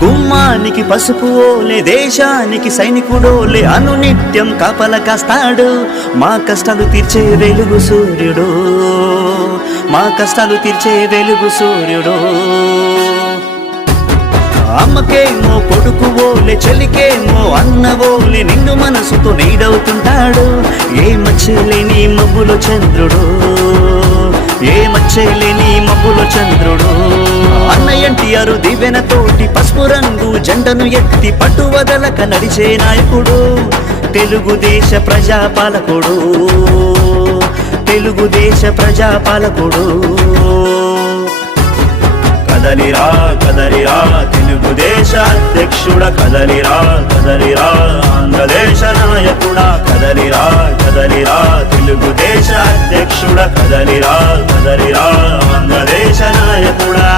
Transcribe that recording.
గుమ్మానికి పసుపు ఓలే దేశానికి సైనికుడోలే అనునిత్యం కాపల కాస్తాడు మా కష్టాలు తీర్చే వెలుగు సూర్యుడు మా కష్టాలు తీర్చే వెలుగు సూర్యుడు అమ్మకేమో కొడుకు ఓలే చెలికేమో అన్నవోలే నిండు మనసుతో నీడవుతుంటాడు ఏ మచ్చలేని మబ్బులో చంద్రుడు ఏ మచ్చలేని మబ్బులో చంద్రుడు అన్న ఎన్టీఆర్ దివ్వెనతోటి పసుపు రంగు జెండను ఎత్తి పట్టు వదలక నడిచే నాయకుడు తెలుగుదేశ ప్రజాపాలకుడు తెలుగుదేశ ప్రజాపాలకుడు కదలిరా కదలిరా తెలుగుదేశ అధ్యక్షుడ కదలిరా కదలిరా ఆంధ్రదేశ నాయకుడా కదలిరా కదలిరా తెలుగుదేశ అధ్యక్షుడ కదలిరా కదలిరా ఆంధ్రదేశ నాయకుడా